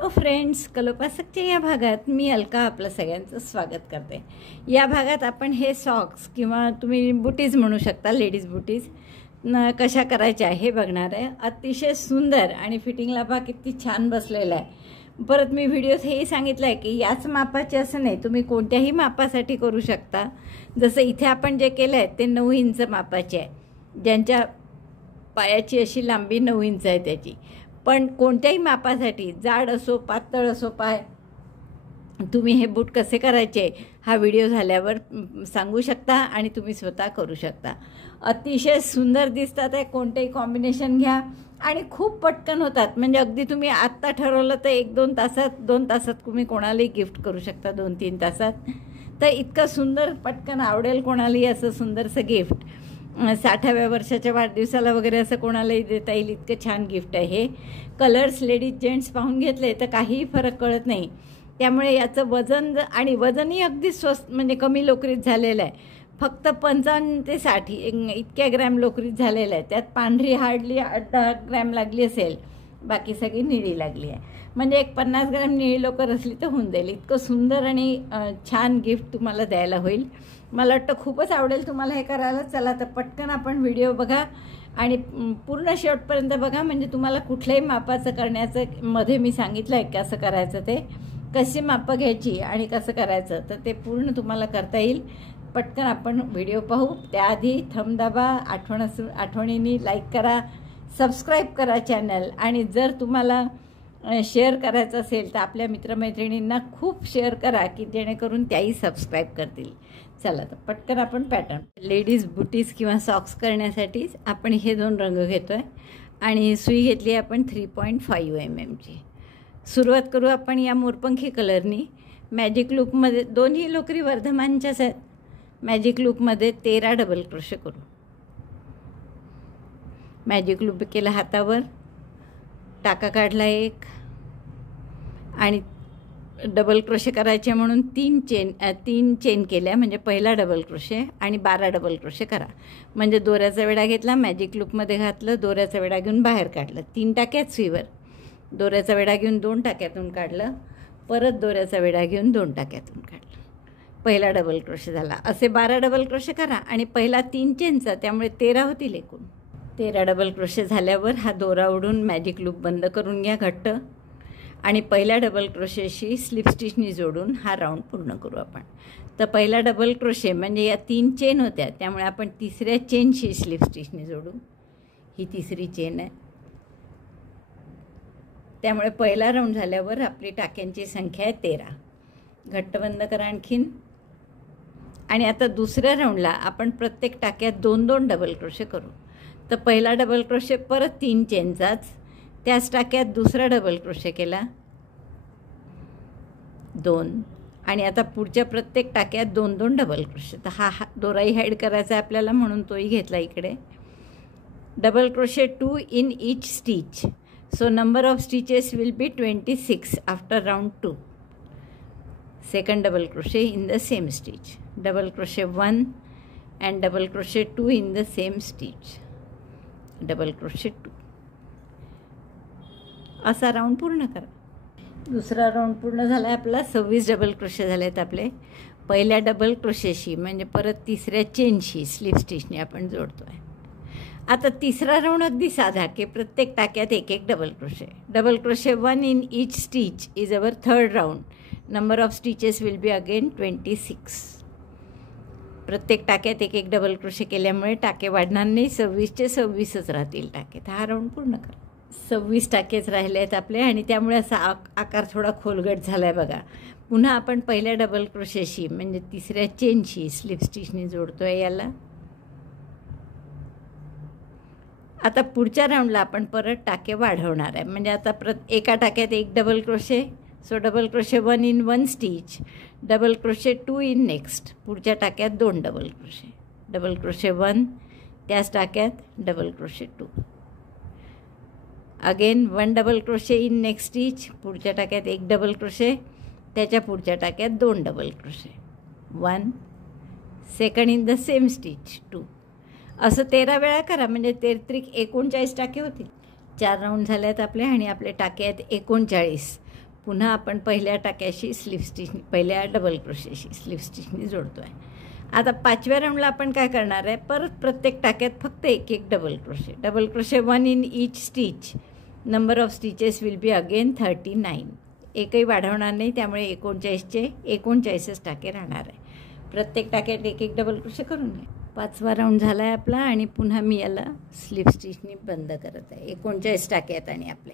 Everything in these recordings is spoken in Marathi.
हॅलो फ्रेंड्स, कलोपासकच्या या भागात मी अलका आपलं सगळ्यांचं स्वागत करते। या भागात आपण हे सॉक्स किंवा तुम्ही बुटीज म्हणू शकता, लेडीज बुटीज कशा करायच्या हे बघणार आहे। अतिशय सुंदर आणि फिटिंगला पहा किती छान बसलेला आहे। परत मी व्हिडिओत हेही सांगितलं आहे की याच मापाचे असं नाही, तुम्ही कोणत्याही मापासाठी करू शकता। जसं इथे आपण जे केलं आहे ते 9 इंच मापाचे आहे, ज्यांच्या पायाची अशी लांबी 9 इंच आहे त्याची। पण कोणत्याही मापासाठी जाड असो पातळ असो पाय, तुम्ही हे बूट कसे करायचे हा व्हिडिओ झाल्यावर सांगू शकता आणि तुम्ही स्वतः करू शकता। अतिशय सुंदर दिसतात आहे, कोणतेही कॉम्बिनेशन घ्या आणि खूप पटकन होतात। म्हणजे अगदी तुम्ही आत्ता ठरवलं तर 1-2 तासात 2 तासात तुम्ही कोणालाही गिफ्ट करू शकता, 2-3 तासात। तर इतकं सुंदर पटकन आवडेल कोणालाही असं सुंदरसं गिफ्ट। 60व्या वर्षाच्या वाढदिवसाला वगैरे असं कोणालाही देता येईल, इतकं छान गिफ्ट आहे हे। कलर्स लेडीज जेंट्स पाहून घेतले तर काहीही फरक कळत नाही। त्यामुळे याचं वजन आणि वजनही अगदी स्वस्त म्हणजे कमी लोकरीत झालेलं आहे। फक्त 55 ते 60 इतक्या ग्रॅम लोकरीत झालेलं आहे। त्यात पांढरी हार्डली 8-10 ग्रॅम लागली असेल, बाकी सगळी निळी लागली आहे। म्हणजे एक 50 ग्रॅम निळी लोकर असली तर होऊन जाईल। इतकं सुंदर आणि छान गिफ्ट तुम्हाला द्यायला होईल। मला वाटतं खूपच आवडेल तुम्हाला हे करायला। चला तर पटकन आपण व्हिडिओ बघा आणि पूर्ण शेवटपर्यंत बघा, म्हणजे तुम्हाला कुठल्याही मापाचं करण्याचं मध्ये मी सांगितलं आहे कसं करायचं, ते कशी मापं घ्यायची आणि कसं करायचं तर ते पूर्ण तुम्हाला करता येईल। पटकन आपण व्हिडिओ पाहू। त्याआधी थंब दाबा, आठवणीने लाईक करा, सबस्क्राईब करा चॅनल, आणि जर तुम्हाला शेअर करायचं असेल तर आपल्या मित्रमैत्रिणींना खूप शेअर करा की जेणेकरून त्याही सबस्क्राईब करतील। चला तर पटकन आपण पॅटर्न लेडीज बुटीज किंवा सॉक्स करण्यासाठी आपण हे 2 रंग घेतो आहे आणि सुई घेतली आपण 3.5 mm ची। सुरुवात करू आपण या मोरपंखी कलरनी। मॅजिक लूपमध्ये दोन्ही लोकरी वर्धमानच्याच आहेत। मॅजिक लूपमध्ये 13 डबल क्रोशे करू। मॅजिक लूप केला हातावर, टाका काढला 1 आणि डबल क्रोशे करायचे म्हणून 3 चेन केल्या, म्हणजे पहिला डबल क्रोशे आणि 12 डबल क्रोशे करा। म्हणजे दोऱ्याचा वेढा घेतला, मॅजिक लूपमध्ये घातलं, दोऱ्याचा वेढा घेऊन बाहेर काढलं, 3 टाक्यात सुईवर, दोऱ्याचा वेढा घेऊन 2 टाक्यातून काढलं, परत दोऱ्याचा वेढा घेऊन 2 टाक्यातून काढलं, पहिला डबल क्रोशे झाला। असे 12 डबल क्रोशे करा आणि पहिला 3 चेनचा, त्यामुळे 13 होतील एकूण। 13 डबल क्रोशे झाल्यावर हा दोरा ओढून मॅजिक लूप बंद करून घ्या घट्ट, आणि पहिल्या डबल क्रोशेशी स्लिप स्टिचनी जोडून हा राऊंड पूर्ण करू आपण। तर पहिला डबल क्रोशे म्हणजे या 3 चेन होत्या, त्यामुळे आपण तिसऱ्या चेनशी स्लिप स्टिचनी जोडू। ही तिसरी चेन आहे, त्यामुळे पहिला राऊंड झाल्यावर आपली टाक्यांची संख्या आहे 13। घट्ट बंद करा आणखीन। आणि आता दुसऱ्या राऊंडला आपण प्रत्येक टाक्यात 2-2 डबल क्रोशे करू। तर पहिला डबल क्रोशे परत 3 चेनचाच, त्याच टाक्यात दुसरा डबल क्रोशे केला 2, आणि आता पुढच्या प्रत्येक टाक्यात 2-2 डबल क्रोशे। तर हा दोराही हाईड करायचा आहे आपल्याला, म्हणून तोही घेतला इकडे। Double crochet 2 in each stitch, so number of stitches will be 26 after round 2। Second double crochet in the same stitch, double crochet 1 and double crochet 2 in the same stitch, double crochet 2। असा राऊंड पूर्ण करा। दुसरा राऊंड पूर्ण झाला आपला, 26 डबल क्रोशे झालेत आपले। पहिल्या डबल क्रोशेशी म्हणजे परत तिसऱ्या चेनशी स्लिप स्टिचने आपण जोडतो आहे। आता तिसरा राऊंड अगदी साधा की प्रत्येक टाक्यात 1-1 double crochet. Double crochet 1 in each stitch is our third round, number of stitches will be again 26। प्रत्येक टाक्यात 1-1 डबल क्रोशे केल्यामुळे टाके वाढणार नाही, 26चे 26च राहतील टाके। तर हा राऊंड पूर्ण करा। 26 टाकेच राहिले आहेत आपले, आणि त्यामुळे असा आकार थोडा खोलगट झाला आहे बघा। पुन्हा आपण पहिल्या डबल क्रोशेशी म्हणजे तिसऱ्या चेनशी स्लिप स्टिचनी जोडतो आहे याला। आता पुढच्या राऊंडला आपण परत टाके वाढवणार आहे, म्हणजे आता एका टाक्यात 1 double crochet, so double crochet 1 in 1 stitch, double crochet 2 in next, पुढच्या टाक्यात 2 डबल क्रोशे, डबल क्रोशे 1, त्याच टाक्यात double crochet 2, again 1 double crochet in next stitch, पुढच्या टाक्यात 1 डबल क्रोशे, त्याच्या पुढच्या टाक्यात 2 double crochet, 1, second in the same stitch 2। असं 13 वेळा करा, म्हणजे 33 39 टाके होतील। 4 राऊंड झाले आहेत आपले आणि आपले टाके आहेत 39। पुन्हा आपण पहिल्या टाक्याशी स्लिप स्टिचनी, पहिल्या डबल क्रोशेशी स्लिप स्टिचनी जोडतो आहे. आता 5व्या राऊंडला आपण काय करणार आहे, परत प्रत्येक टाक्यात फक्त एक एक double crochet 1 in each stitch. Number of stitches will be again 39. एकही वाढवणार नाही, त्यामुळे 39चे 39च टाके राहणार आहे. प्रत्येक टाक्यात एक एक डबल क्रोशे करून घ्या. 5वा राऊंड झाला आहे आपला आणि पुन्हा मी याला स्लिप स्टिचनी बंद करत आहे. 39 टाके आहेत आणि आपले.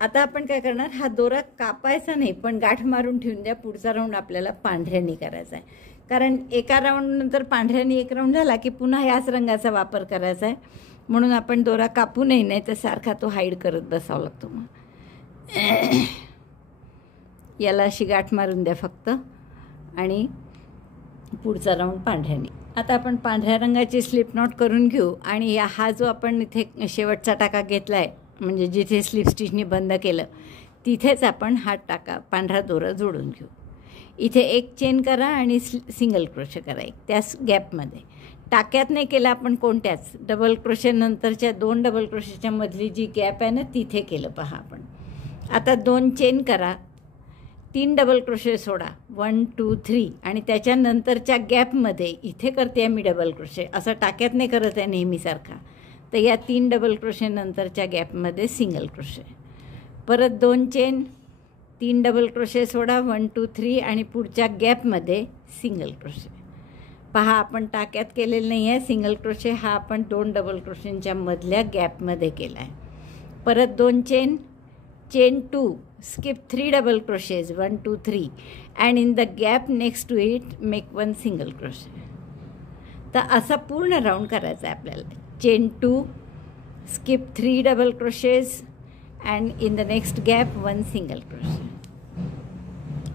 आता आपण काय करणार, हा दोरा कापायचा नाही पण गाठ मारून ठेवून द्या. पुढचा राऊंड आपल्याला पांढऱ्यानी करायचा आहे, कारण एका राऊंडनंतर पांढऱ्यानी एक राऊंड झाला की पुन्हा याच रंगाचा वापर करायचा आहे. म्हणून आपण दोरा कापू नाही तर सारखा तो हाईड करत बसावा लागतो. मग याला अशी गाठ मारून द्या फक्त आणि पुढचा राऊंड पांढऱ्यानी. आता आपण पांढऱ्या रंगाची स्लिप नॉट करून घेऊ आणि हा जो आपण इथे शेवटचा टाका घेतला आहे, म्हणजे जिथे स्लिप स्टिचनी बंद केलं तिथेच आपण हा टाका पांढरा दोरा जोडून घेऊ. इथे एक चेन करा आणि सिंगल क्रोशे करा एक त्याच गॅपमध्ये. टाक्यात नाही केलं आपण कोणत्याच, डबल क्रोशे नंतरच्या 2 डबल क्रोशेच्या मधली जी गॅप आहे ना तिथे केलं पहा आपण. आता 2 चेन करा, 3 डबल क्रोशे सोडा, 1 2 3 आणि त्याच्यानंतरच्या गॅपमध्ये इथे करते मी डबल क्रोशे, असं टाक्यात नाही करत आहे नेहमीसारखा. तर या 3 डबल क्रोशे नंतरच्या गॅपमध्ये सिंगल क्रोशे, परत 2 चेन, 3 डबल क्रोशे सोडा, 1 2 3 आणि पुढच्या गॅपमध्ये सिंगल क्रोशे. पहा आपण टाक्यात केलेलं नाही आहे सिंगल क्रोशे, हा आपण 2 डबल क्रोशेंच्या मधल्या गॅपमध्ये केला आहे. परत 2 chain, chain 2, skip 3 double crochets 1 2 3 and in the gap next to it make 1 single crochet. तर असा पूर्ण राऊंड करायचा आहे आपल्याला. Chain 2, skip 3 double crochets and in the next gap 1 single crochet.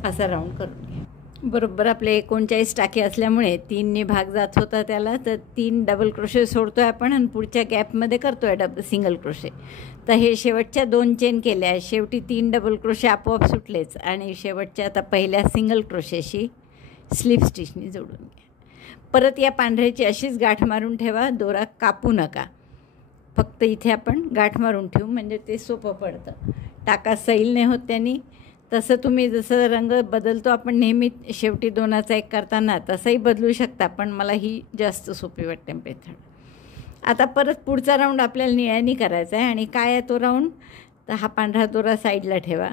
असा राऊंड करून घ्या. बरोबर आपले 39 टाके असल्यामुळे 3ने भाग जात होता त्याला, तर 3 डबल क्रोशे सोडतो आहे आपण आणि पुढच्या गॅपमध्ये करतो आहे सिंगल क्रोशे. तर हे शेवटच्या 2 चेन केल्या आहे, शेवटी 3 डबल क्रोशे आपोआप सुटलेच आणि शेवटच्या आता पहिल्या सिंगल क्रोशेशी स्लिप स्टिचनी जोडून घ्या. परत या पांढऱ्याची अशीच गाठ मारून ठेवा, दोरा कापू नका, फक्त इथे आपण गाठ मारून ठेवू म्हणजे ते सोपं पडतं. टाका सैल नाही होत त्यांनी. तसं तुम्ही जसं रंग बदलतो आपण नेहमी शेवटी 2चा 1 करताना तसंही बदलू शकता, पण मला ही जास्त सोपी वाटते मेथड. आता परत पुढचा राऊंड आपल्याला निळ्यानी करायचा आहे आणि काय आहे तो राऊंड, तर हा पांढरा दोरा साईडला ठेवा.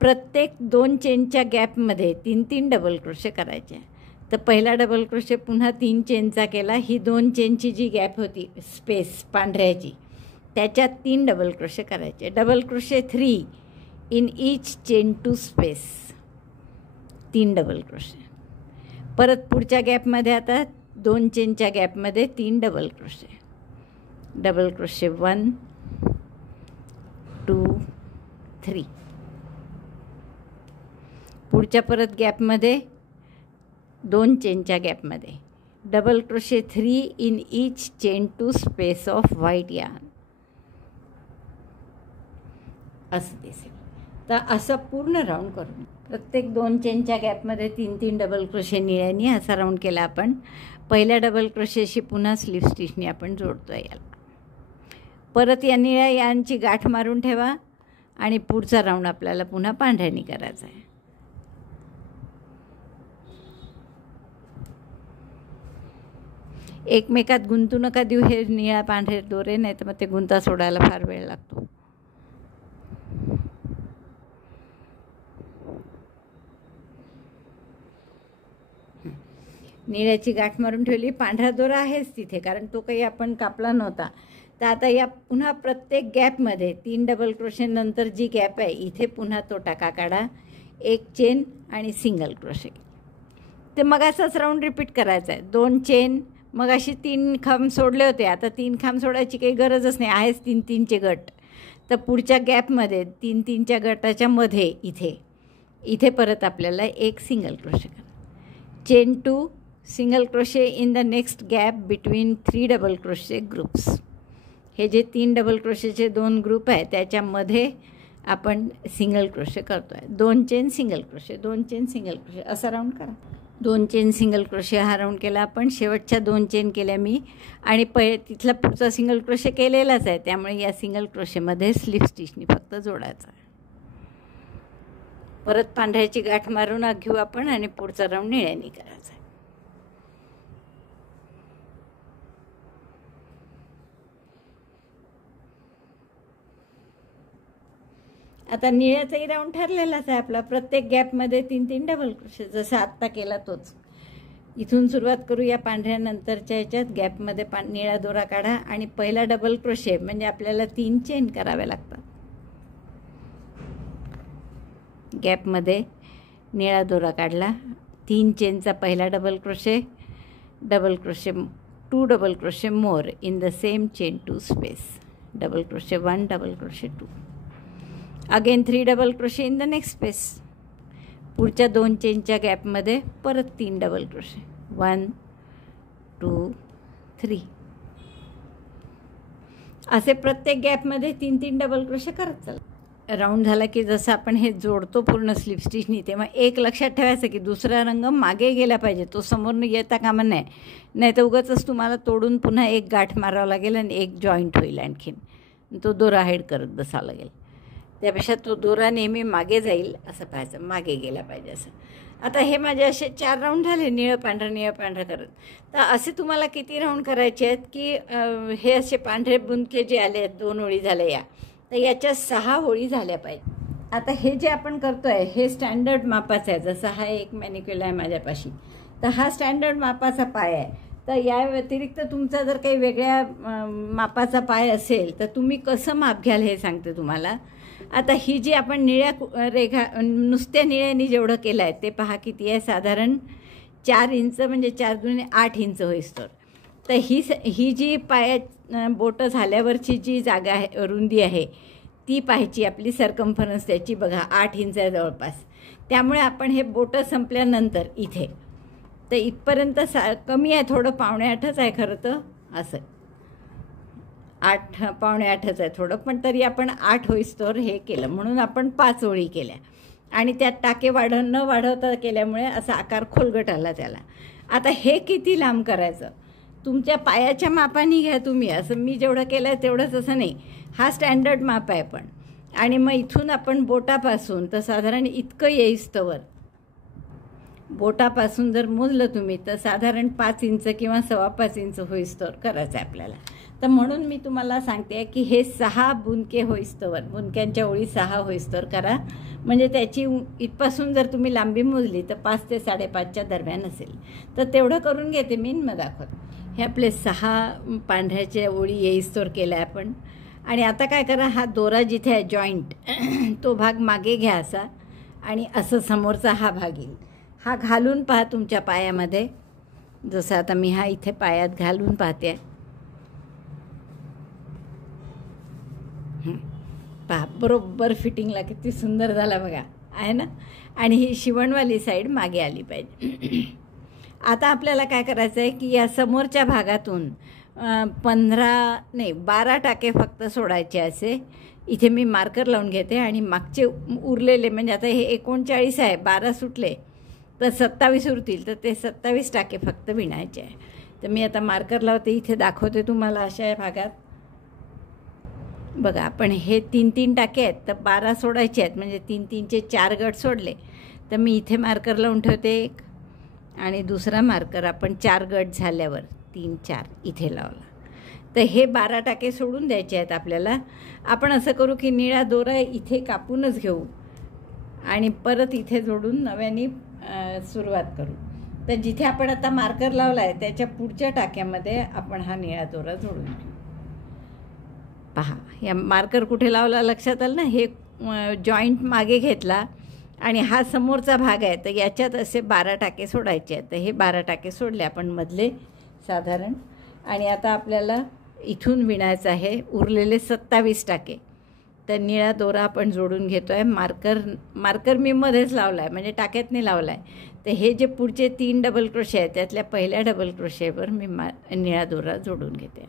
प्रत्येक 2 चेनच्या गॅपमध्ये 3 डबल क्रोशे करायचे. तर पहिला डबल क्रोशे पुन्हा 3 चेनचा केला, ही 2 चेनची जी गॅप होती स्पेस पांढऱ्याची त्याच्यात 3 डबल क्रोशे करायचे. Double crochet 3 in each chain 2 space, 3 double crochet. परत पुढच्या गॅपमध्ये आता 2 चेनच्या गॅपमध्ये 3 डबल क्रोशे. Double crochet 1 2 3. पुढच्या परत गॅपमध्ये 2 चेनच्या गॅपमध्ये double crochet 3 in each chain 2 space of white yarn. असं दिसेल. तर असं पूर्ण राऊंड करून प्रत्येक 2 चेनच्या गॅपमध्ये 3 डबल क्रोशे निळ्यानी असा राऊंड केला आपण. पहिल्या डबल क्रोशेशी पुन्हा स्लिप स्टिचनी आपण जोडतो आहे याला. परत या निळ्या यांची गाठ मारून ठेवा आणि पुढचा राऊंड आपल्याला पुन्हा पांढऱ्यानी करायचा आहे. एकमेकात गुंतू नका देऊ हे निळ्या पांढरे दोरे, नाही तर मग ते गुंता सोडायला फार वेळ लागतो. निळ्याची गाठ मारून ठेवली, पांढरा दोरा आहेच तिथे कारण तो काही आपण कापला नव्हता. तर आता या पुन्हा प्रत्येक गॅपमध्ये 3 डबल क्रोशे नंतर जी गॅप आहे इथे पुन्हा तो टाका काढा, 1 चेन आणि सिंगल क्रोशे. ते मग असाच राऊंड रिपीट करायचा आहे. 2 चेन, मग अशी 3 खांब सोडले होते, आता 3 खांब सोडायची काही गरजच नाही, आहेच 3-3चे गट. तर पुढच्या गॅपमध्ये 3-3च्या गटाच्या मध्ये इथे परत आपल्याला 1 सिंगल क्रोशे करा. Chain 2, single crochet in the next gap between 3 double crochet groups. हे जे 3 डबल क्रोशेचे 2 ग्रुप आहे त्याच्यामध्ये आपण सिंगल क्रोशे करतो आहे. 2 chain single crochet, 2 chain single crochet असा राऊंड करा. 2 चेन सिंगल क्रोशे हा राऊंड केला आपण. शेवटच्या 2 चेन केल्या मी आणि तिथला पुढचा सिंगल क्रोशे केलेलाच आहे, त्यामुळे या सिंगल क्रोशेमध्ये स्लिप स्टिचनी फक्त जोडायचा आहे. परत पांढऱ्याची गाठ मारून घेऊ आपण आणि पुढचा राऊंड निळ्याने करायचा. आता निळ्याचाही राऊंड ठरलेलाच आहे आपला. प्रत्येक गॅपमध्ये 3-3 डबल क्रोशे, जसं आत्ता केला तोच. इथून सुरुवात करू. या पांढऱ्यानंतरच्या ह्याच्यात गॅपमध्ये निळा दोरा काढा आणि पहिला डबल क्रोशे म्हणजे आपल्याला 3 चेन कराव्या लागतात. गॅपमध्ये निळा दोरा काढला, 3 चेनचा पहिला double crochet, 2 double crochet more in the same chain 2 space, double crochet 1, double crochet 2, again 3 double crochet in the next space. पुढच्या 2 चेनच्या गॅपमध्ये परत 3 डबल क्रोशे, 1, 2, 3. असे प्रत्येक गॅपमध्ये 3-3 डबल क्रोशे करत चाल. राऊंड झाला की जसं आपण हे जोडतो पूर्ण स्लिप स्टिचनी, तेव्हा एक लक्षात ठेवायचं की दुसरा रंग मागे गेला पाहिजे, तो समोरनं येता कामा नाही. नाही तर उगाचच तुम्हाला तोडून पुन्हा एक गाठ मारावं लागेल आणि एक जॉईंट होईल आणखीन, तो दोरा हाईड करत बसावं लागेल. त्यापेक्षा तो दोरा नेहमी मागे जाईल असं पाहायचं, मागे गेला पाहिजे असं. आता हे माझे असे 4 राऊंड झाले निळं पांढरं करत. तर असे तुम्हाला किती राऊंड करायचे आहेत की हे असे पांढरे बुंदके जे आले आहेत 2 ओळी झाल्या या, तर याच्या 6 ओळी झाल्या पाहिजे. आता हे जे आपण करतो आहे हे स्टँडर्ड मापाचं आहे. जसं हा एक मॅनिक्युल आहे माझ्यापाशी, तर हा स्टँडर्ड मापाचा पाय आहे. तर या व्यतिरिक्त तुमचा जर काही वेगळ्या मापाचा पाय असेल तर तुम्ही कसं माप घ्याल हे सांगते तुम्हाला. आता ही जी आपण निळ्या रेघा नुसत्या निळ्यानी जेवढं केलं आहे ते पहा किती आहे, साधारण 4 इंच म्हणजे 4 दुने 8 इंच होईस्तोवर. तर ही जी बोटं झाल्यावरची जी जागा आहे, रुंदी आहे, ती पाहायची आपली सरकम्फरन्स त्याची. बघा 8 इंच आहे जवळपास. त्यामुळे आपण हे बोटं संपल्यानंतर इथे तर इथपर्यंत कमी आहे थोडं, 7.25 आहे खरं तर, असं 7.25 आहे थोडं, पण तरी आपण 8 होईस्तोवर हे केलं म्हणून आपण 5 ओळी केल्या आणि त्यात टाके न वाढवता केल्यामुळे असा आकार खोलगट आला त्याला. आता हे किती लांब करायचं तुमच्या पायाच्या मापाने घ्या तुम्ही. असं मी जेवढं केलं आहे तेवढंच असं नाही, हा स्टँडर्ड माप आहे पण. आणि मग इथून आपण बोटापासून तर साधारण इतकं येईस्तवर, बोटापासून जर मोजलं तुम्ही तर साधारण 5 इंच किंवा 5.25 इंच होईस्तवर करायचं आहे आपल्याला. तर म्हणून मी तुम्हाला सांगते की हे 6 बुंदके होईस्तवर, बुंदक्यांच्या ओळी 6 होईस्तवर करा. म्हणजे त्याची इथपासून जर तुम्ही लांबी मोजली तर 5 ते 5.5च्या दरम्यान असेल. तर तेवढं करून घेते मी, मग दाखवते. हे आपले 6 पांढऱ्याच्या ओळी येईस्तवर केल्या आपण. आणि आता काय करा, हा दोरा जिथे आहे जॉईंट तो भाग मागे घ्या असा, आणि असं समोरचा हा भाग येईल. हा घालून पहा तुमच्या पायामध्ये, जसं आता मी हा इथे पायात घालून पाहते आहे. पहा बरोबर फिटिंगला किती सुंदर झाला बघा, आहे ना. आणि ही शिवणवाली साईड मागे आली पाहिजे. आता आपल्याला काय करायचं आहे की या समोरच्या भागातून 12 टाके फक्त सोडायचे असे. इथे मी मार्कर लावून घेते आणि मागचे उरलेले, म्हणजे आता हे 39 आहे, 12 सुटले तर 27 उरतील, तर ते 27 टाके फक्त विणायचे आहे. तर मी आता मार्कर लावते, इथे दाखवते तुम्हाला अशा या भागात. बघा आपण हे 3-3 टाके आहेत तर 12 सोडायचे आहेत, म्हणजे 3-3चे 4 गट सोडले. तर मी इथे मार्कर लावून ठेवते एक, आणि दुसरा मार्कर आपण 4 गट झाल्यावर 3-4 इथे लावला. तर हे 12 टाके सोडून द्यायचे आहेत आपल्याला. आपण असं करू की निळा दोरा इथे कापूनच घेऊ आणि परत इथे जोडून नव्याने सुरुवात करू. तर जिथे आपण आता मार्कर लावला आहे त्याच्या पुढच्या टाक्यामध्ये आपण हा निळा दोरा जोडून घेऊ. पहा या मार्कर कुठे लावला लक्षात आलं ना. हे जॉईंट मागे घेतला आणि हा समोरचा भाग आहे, तर याच्यात असे 12 टाके सोडायचे आहेत. तर हे 12 टाके सोडले आपण मधले साधारण. आणि आता आपल्याला इथून विणायचं आहे उरलेले 27 टाके. तर निळा दोरा आपण जोडून घेतो आहे. मार्कर मी मध्येच लावला आहे, म्हणजे टाक्यात नाही लावला आहे. तर हे जे पुढचे 3 डबल क्रोशे आहेत त्यातल्या पहिल्या डबल क्रोशेवर मी निळा दोरा जोडून घेते.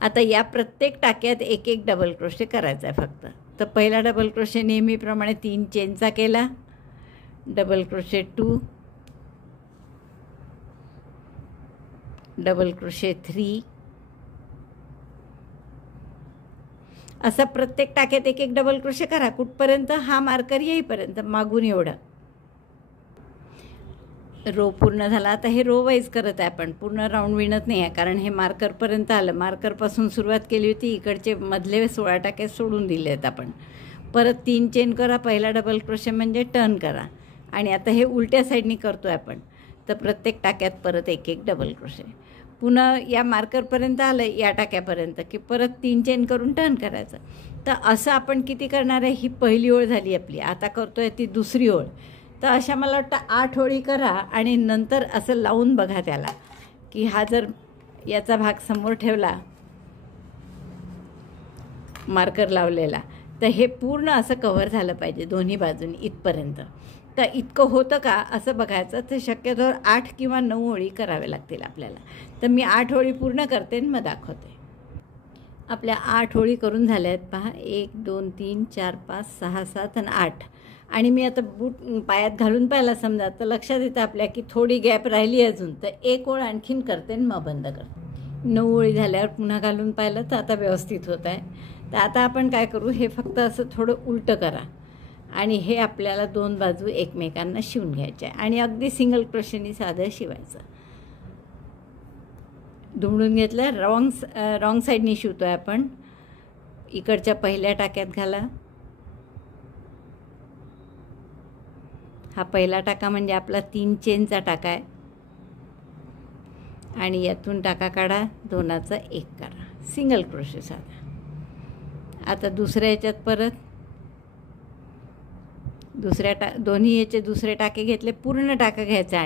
आता या प्रत्येक टाक्यात एक डबल क्रोशे करायचा आहे फक्त. तर पहिला डबल क्रोशे नेहमीप्रमाणे 3 चेनचा केला, डबल क्रोशे 2, डबल क्रोशे 3, असा प्रत्येक टाक्यात एक एक डबल क्रोशे करा कुठपर्यंत, हा मार्कर येईपर्यंत, मागून एवढं. रो पूर्ण झाला. आता हे रो वाईज करत आहे आपण, पूर्ण राऊंड विणत नाही आहे, कारण हे मार्करपर्यंत आलं. मार्करपासून सुरुवात केली होती, इकडचे मधले 16 टाके सोडून दिले आहेत आपण. परत 3 चेन करा, पहिला डबल क्रोशे म्हणजे टर्न करा. आणि आता हे उलट्या साईडनी करतो आहे आपण, तर प्रत्येक टाक्यात परत एक एक डबल क्रोशे. पुन्हा या मार्करपर्यंत आलं, या टाक्यापर्यंत की परत 3 चेन करून टर्न करायचं. तर असं आपण किती करणार आहे, ही पहिली ओळ झाली आपली. आता करतो आहे ती दुसरी ओळ. तर अशा मला वाटतं 8 ओळी करा आणि नंतर असं लावून बघा त्याला, की हा जर याचा भाग समोर ठेवला मार्कर लावलेला, तर हे पूर्ण असं कव्हर झालं पाहिजे दोन्ही बाजूनी इथपर्यंत. तर इतकं होतं का असं बघायचं. तर शक्यतोवर 8 किंवा 9 ओळी कराव्या लागतील आपल्याला. तर मी 8 ओळी पूर्ण करते आणि मग दाखवते. आपल्या 8 ओळी करून झाल्या आहेत पहा. 1 2 3 4 5 6 7 आणि 8. आणि मी आता बूट पायात घालून पाहिला समजा, तर लक्षात येतं आपल्या की थोडी गॅप राहिली अजून. तर एक ओळ आणखीन करते आणि मग बंद करते. 9 ओळी झाल्यावर पुन्हा घालून पाहिलं तर आता व्यवस्थित होत आहे. तर आता आपण काय करू, हे फक्त असं थोडं उलटं करा आणि हे आपल्याला 2 बाजू एकमेकांना शिवून घ्यायचे आहे. आणि अगदी सिंगल क्रोशेनी साधं शिवायचं. दुमडून घेतलं. रॉंग साईडनी शिवतो आहे आपण. इकडच्या पहिल्या टाक्यात घाला. हा पहिला टाका म्हणजे आपला 3 चेनचा टाका आहे. आणि यातून टाका काढा, 2चा 1 करा, सिंगल क्रोशे साधा. आता दुसऱ्या याच्यात परत दोन्ही याचे दुसरे टाके घेतले, पूर्ण टाका घ्यायचा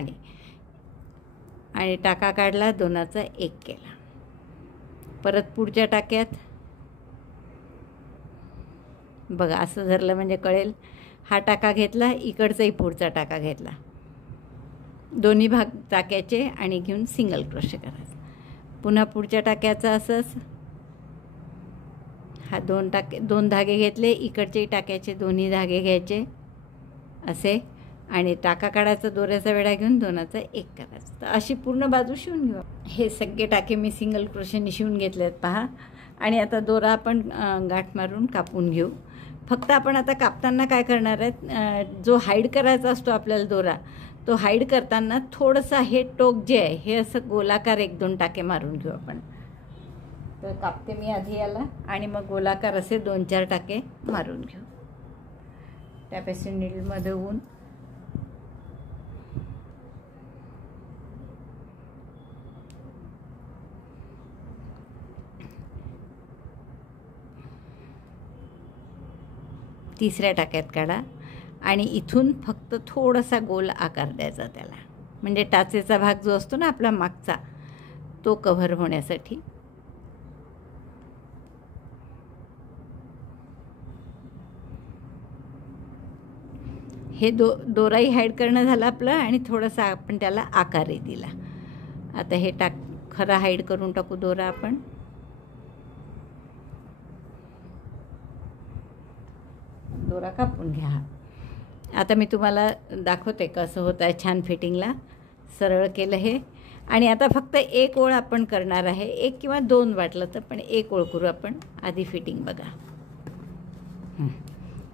आणि टाका काढला, 2चा 1 केला. परत पुढच्या टाक्यात बघा असं धरलं म्हणजे कळेल. हा टाका घेतला, इकडचाही पुढचा टाका घेतला, दोन्ही भाग टाक्याचे आणि घेऊन सिंगल क्रोशे करायचं. पुन्हा पुढच्या टाक्याचा असंच हा 2 धागे घेतले, इकडचे टाक्याचे दोन्ही धागे घ्यायचे असे आणि टाका काढायचा, दोऱ्याचा वेढा घेऊन 2चा 1 करायचा. तर अशी पूर्ण बाजू शिवून घेऊ. हे सगळे टाके मी सिंगल क्रोशेने शिवून घेतले आहेत पहा. आणि आता दोरा आपण गाठ मारून कापून घेऊ. फक्त आपण आता कापताना काय करणार आहेत, जो हाईड करायचा असतो आपल्याला दोरा, तो हाईड करताना थोडंसं हे टोक जे आहे हे असं गोलाकार 1-2 टाके मारून घेऊ आपण. तर कापते मी आधी याला आणि मग गोलाकार असे 2-4 टाके मारून घेऊ. टॅपेस्ट्री नीडलमध्ये होऊन तिसऱ्या टाक्यात काढा आणि इथून फक्त थोडासा गोल आकार द्यायचा त्याला, म्हणजे टाचेचा भाग जो असतो ना आपला मागचा, तो कव्हर होण्यासाठी. हे दोराही हाईड करणं झालं आपलं आणि थोडासा आपण त्याला आकारही दिला. आता हे खरा हाईड करून टाकू दोरा आपण. दोरा कापून घ्या. आता मी तुम्हाला दाखवते कसं होतं आहे छान फिटिंगला. सरळ केलं हे. आणि आता फक्त 1 ओळ आपण करणार आहे, 1 किंवा 2 वाटलं तर, पण 1 ओळ करू आपण. आधी फिटिंग बघा.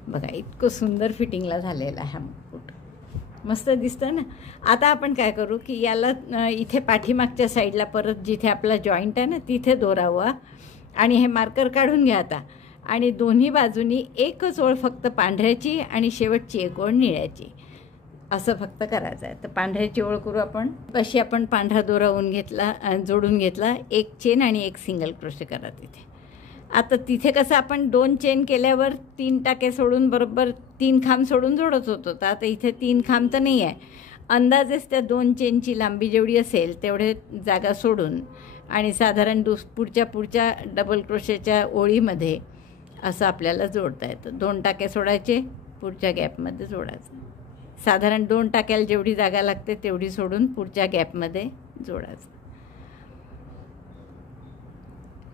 बघा इतकं सुंदर फिटिंगला झालेला आहे हा मुकुट, मस्त दिसतं ना. आता आपण काय करू की याला इथे पाठीमागच्या साईडला परत जिथे आपला जॉईंट आहे ना तिथे दोरावा आणि हे मार्कर काढून घ्या आता. आणि दोन्ही बाजूनी एकच ओळ फक्त पांढऱ्याची आणि शेवटची 1 ओळ निळ्याची, असं फक्त करायचं आहे. तर पांढऱ्याची ओळ करू आपण. कशी आपण पांढरा दोरा जोडून घेतला, 1 चेन आणि 1 सिंगल क्रोशे करा तिथे. आता तिथे कसं आपण 2 चेन केल्यावर 3 टाके सोडून बरोबर 3 खांब सोडून जोडत होतो. तर आता इथे 3 खांब तर नाही आहे, अंदाजेच त्या 2 चेनची लांबी जेवढी असेल तेवढे जागा सोडून आणि साधारण पुढच्या डबल क्रोशेच्या ओळीमध्ये असं आपल्याला जोडता येतं. 2 टाके सोडायचे, पुढच्या गॅपमध्ये जोडायचं. साधारण 2 टाक्याला जेवढी जागा लागते तेवढी सोडून पुढच्या गॅपमध्ये जोडायचं.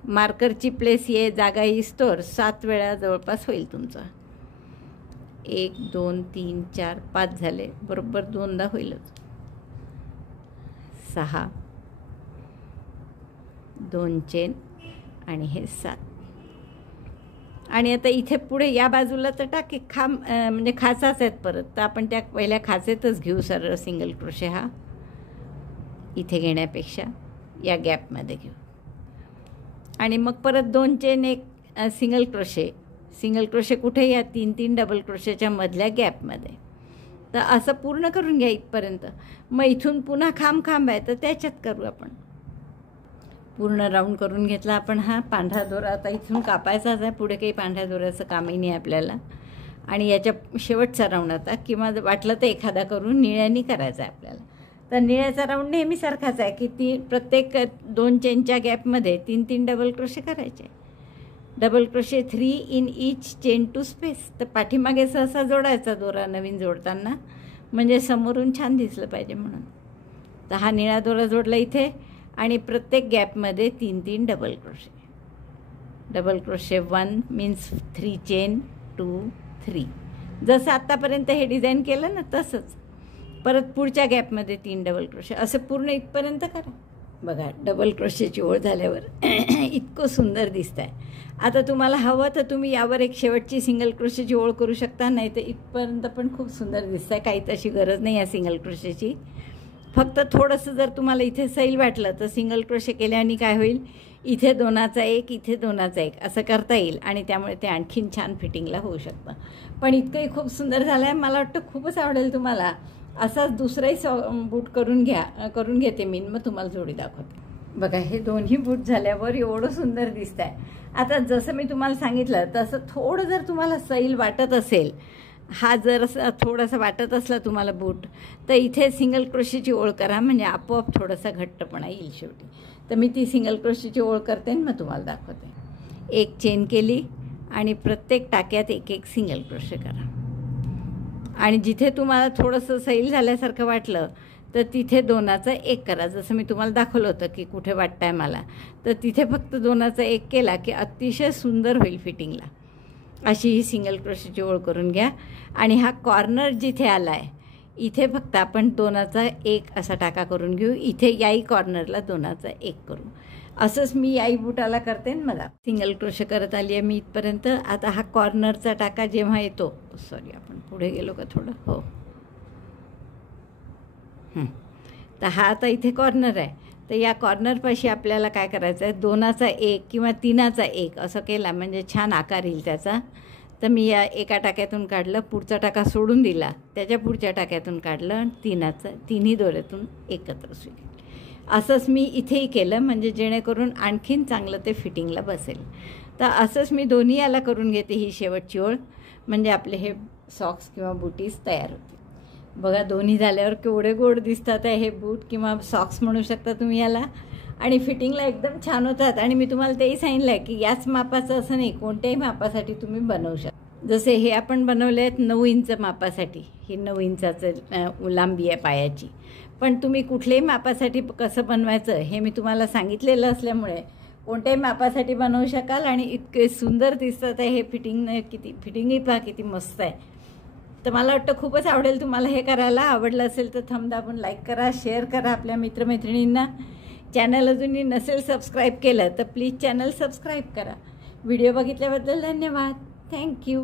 मार्करची प्लेस जागा येईस्तोवर 7 वेळा जवळपास होईल तुमचं. 1 2 3 4 5 झाले, बरोबर 2दा होईलच. 6 2 चेन आणि हे 7. आणि आता इथे पुढे या बाजूला तर टाके म्हणजे खाचाच आहेत परत, तर आपण त्या पहिल्या खाचेतच घेऊ सरळ सिंगल क्रोशे हा इथे घेण्यापेक्षा या गॅपमध्ये घेऊ. आणि मग परत 2 चेन एक सिंगल क्रोशे कुठे या 3 डबल क्रोशेच्या मधल्या गॅपमध्ये. तर असं पूर्ण करून घ्या इथपर्यंत. मग इथून पुन्हा खांब आहे तर त्याच्यात करू आपण. पूर्ण राऊंड करून घेतला आपण. हा पांढरा दोरा आता इथून कापायचाच आहे, पुढे काही पांढऱ्या दोऱ्याचं कामही नाही आपल्याला. आणि याच्या शेवटचा राऊंड आता किंवा वाटलं तर एखादा करून निळ्यानी करायचा आहे आपल्याला. तर निळ्याचा राऊंड नेहमी सारखाच आहे की प्रत्येक 2 चेनच्या गॅपमध्ये 3 डबल क्रोशे करायचे. Double crochet 3 in each chain two space. तर पाठीमागे सहसा जोडायचा दोरा नवीन जोडताना, म्हणजे समोरून छान दिसलं पाहिजे म्हणून. तर हा निळा दोरा जोडला इथे आणि प्रत्येक गॅपमध्ये 3 डबल क्रोशे 1 मीन्स 3 चेन 2 3. जसं आत्तापर्यंत हे डिझाईन केलं ना तसंच परत पुढच्या गॅपमध्ये 3 डबल क्रोशे असं पूर्ण इथपर्यंत करा. बघा डबल क्रोशेची ओळ झाल्यावर इतकं सुंदर दिसत आहे. आता तुम्हाला हवं तर तुम्ही यावर एक शेवटची सिंगल क्रोशेची ओळ करू शकता, नाही तर इथपर्यंत पण खूप सुंदर दिसत आहे. काही तशी गरज नाही आहे सिंगल क्रोशेची. फक्त थोडंसं जर तुम्हाला इथे सैल वाटलं तर सिंगल क्रोशे केल्याने काय होईल, इथे 2चा 1 इथे 2चा 1 असं करता येईल आणि त्यामुळे ते आणखीन छान फिटिंगला होऊ शकतं. पण इतकंही खूप सुंदर झालं आहे, मला वाटतं खूपच आवडेल तुम्हाला. असाच दुसराही बूट करून घेते मी, मग तुम्हाला जोडी दाखवते. बघा हे दोन्ही बूट झाल्यावर एवढं सुंदर दिसत आहे. आता जसं मी तुम्हाला सांगितलं तसं थोडं जर तुम्हाला सैल वाटत असेल, हा जर थोडासा वाटत असला तुम्हाला बूट, तर इथे सिंगल क्रोशेची ओळ करा, म्हणजे आपोआप थोडासा घट्टपणा येईल शेवटी. तर मी ती सिंगल क्रोशेची ओळ करते आणि मग तुम्हाला दाखवते. एक चेन केली आणि प्रत्येक टाक्यात 1 सिंगल क्रोशे करा. आणि जिथे तुम्हाला थोडंसं सैल झाल्यासारखं वाटलं तर तिथे 2चा 1 करा. जसं मी तुम्हाला दाखवलं होतं की कुठे वाटतं आहे मला, तर तिथे फक्त 2चा 1 केला की अतिशय सुंदर होईल फिटिंगला. अशी ही सिंगल क्रोशेची ओळ करून घ्या. आणि हा कॉर्नर जिथे आला आहे इथे फक्त आपण 2चा 1 असा टाका करून घेऊ. इथे याही कॉर्नरला 2चा 1 करू. असंच मी याही बुटाला करते. मला सिंगल क्रोशे करत आली आहे मी इथपर्यंत. आता हा कॉर्नरचा टाका जेव्हा येतो, सॉरी आपण पुढे गेलो का थोडं, हो, तर हा आता इथे कॉर्नर आहे. तर या कॉर्नरपाशी आपल्याला काय करायचं आहे, 2चा 1 किंवा 3चा 1 असं केला म्हणजे छान आकार येईल त्याचा. तर मी या एका टाक्यातून काढलं, पुढचा टाका सोडून दिला, त्याच्या पुढच्या टाक्यातून काढलं आणि 3ही दोऱ्यातून एकत्र सुरू. असंच मी इथेही केलं, म्हणजे जेणेकरून आणखीन चांगलं ते फिटिंगला बसेल. तर असंच मी दोन्ही याला करून घेते ही शेवटची ओळ, म्हणजे आपले हे सॉक्स किंवा बुटीज तयार होतील. बघा दोन्ही झाल्यावर केवढे गोड दिसतात आहे हे बूट किंवा सॉक्स म्हणू शकता तुम्ही याला. आणि फिटिंगला एकदम छान होतात. आणि मी तुम्हाला तेही सांगितलं आहे की याच मापाचं असं नाही, कोणत्याही मापासाठी तुम्ही बनवू शकता. जसे हे आपण बनवले आहेत 9 इंच मापासाठी, ही 9 इंचाचं लांबी आहे पायाची. पण तुम्ही कुठल्याही मापासाठी कसं बनवायचं हे मी तुम्हाला सांगितलेलं असल्यामुळे कोणत्याही मापासाठी बनवू शकाल. आणि इतके सुंदर दिसतात आहे हे फिटिंगही पहा किती मस्त आहे. तर मला वाटतं खूपच आवडेल तुम्हाला हे करायला. आवडलं असेल तर थंब दाबून लाईक करा, शेअर करा आपल्या मित्रमैत्रिणींना. चॅनल अजूनही नसेल सबस्क्राईब केलं तर प्लीज चॅनल सबस्क्राईब करा. व्हिडिओ बघितल्याबद्दल धन्यवाद. थँक्यू.